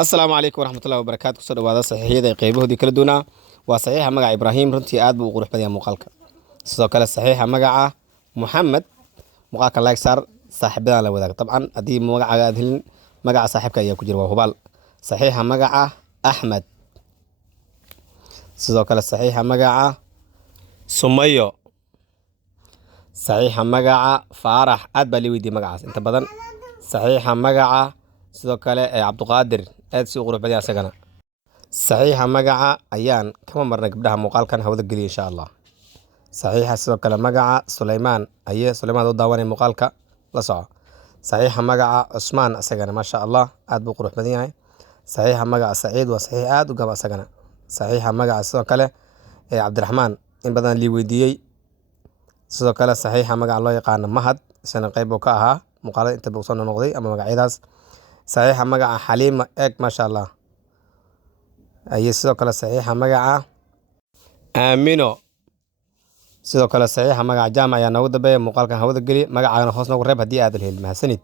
السلام عليكم ورحمة الله وبركاته كسر وهذا صحيح قيبه دي كل دونا وصحيح مجا إبراهيم رنتي آد بوقروح بدي مقالك سوكال الصحيح مجا محمد مقالك الله يكسر صاحبنا على وذاك طبعا أدي مجا هذين مجا صاحبك يا كجر وهبال صحيح مجا أحمد سوكال الصحيح مجا سمية صحيح مجا فرح آد بلي ودي مجا أنت بدن صحيح مجا سوكال عبد القادر aad si qurux badan asagana saxiixa magaca ayaan kama marnay gabdhaha muuqaalkan hawada geliya insha Allah saxiixa sidoo kale magaca Suleymaan u daawanay muuqaalka la soco saxiixa magaca Usmaan asagana ma sha Allah aad buu qurux badan yahay saxiixa magaca Saciid waa saxiix aad u gab asagana saxiixa magaca sidoo kale Cabdiraxmaan in badan lii weydiiyey sidoo kale saxiixa magaca loo yaqaan Mahad isna qayb uu ka ahaa muuqaalada inta uu soo noqday ama magacyadaas صحيح مجا حليم إك ما شاء الله أي سيدو كلا صحيح مجا آمينو سيدو كلا صحيح مجا جامع يا نود بي مقال كان هود الجري مجا عيون خاصنا ورب هدي هذا الهيل مهسنيد